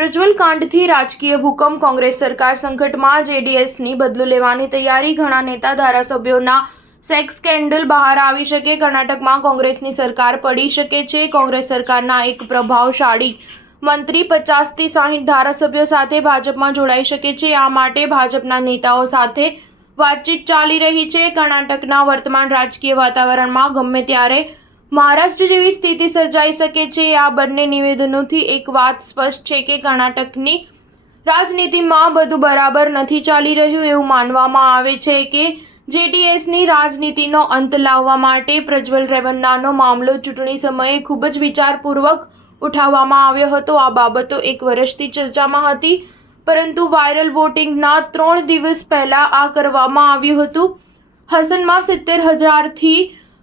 પ્રજ્વલ કાંડથી રાજકીય ભૂકંપ, કોંગ્રેસ સરકાર સંકટમાં, જેડીએસની બદલો લેવાની તૈયારી, ઘણા નેતા ધારાસભ્યોના સેક્સ સ્કેન્ડલ બહાર આવી શકે, કર્ણાટકમાં કોંગ્રેસની સરકાર પડી શકે છે, કોંગ્રેસ સરકારના એક પ્રભાવશાળી મંત્રી 50 થી 60 ધારાસભ્યો સાથે ભાજપમાં જોડાઈ શકે છે. આ માટે ભાજપના નેતાઓ સાથે વાતચીત ચાલી રહી છે. કર્ણાટકના વર્તમાન રાજકીય વાતાવરણમાં ગમે ત્યારે મહારાષ્ટ્ર જેવી સ્થિતિ સર્જાઈ શકે છે. આ બંને નિવેદનોથી એક વાત સ્પષ્ટ છે કે કર્ણાટકની રાજનીતિમાં બધું બરાબર નથી ચાલી રહ્યું. એવું માનવામાં આવે છે કે જેડીએસની રાજનીતિનો અંત લાવવા માટે પ્રજ્વલ રેવન્નાનો મામલો ચૂંટણી સમયે ખૂબ જ વિચારપૂર્વક ઉઠાવવામાં આવ્યો હતો. આ બાબતો એક વર્ષથી ચર્ચામાં હતી, પરંતુ વાયરલ વોટિંગના 3 દિવસ પહેલા આ કરવામાં આવ્યું હતું. હસનમાં 70,000થી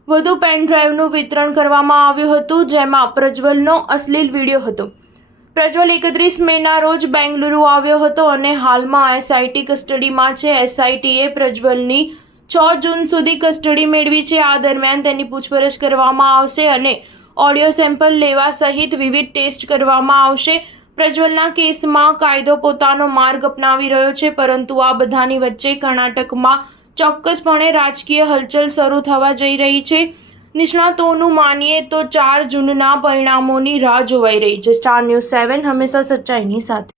વધુ પેનડ્રાઈવનું વિતરણ કરવામાં આવ્યું હતું, જેમાં પ્રજ્વલનો અશ્લીલ વિડીયો હતો. પ્રજ્વલ 31 મેના રોજ બેંગલુરુ આવ્યો હતો અને હાલમાં એસઆઈટી કસ્ટડીમાં છે. એસઆઈટીએ પ્રજ્વલની 6 જૂન સુધી કસ્ટડી મેળવી છે. આ દરમિયાન તેની પૂછપરછ કરવામાં આવશે અને ઓડિયો સેમ્પલ લેવા સહિત વિવિધ ટેસ્ટ કરવામાં આવશે. પ્રજ્વલના કેસમાં કાયદો પોતાનો માર્ગ અપનાવી રહ્યો છે, પરંતુ આ બધાની વચ્ચે કર્ણાટકમાં ચોક્કસપણે રાજકીય હલચલ શરૂ થવા જઈ રહી છે. નિષ્ણાતોનું માનીએ તો 4 જૂનના પરિણામોની રાહ જોવાઈ રહી છે. સ્ટાર ન્યૂઝ 7 હંમેશા સચ્ચાઈની સાથે.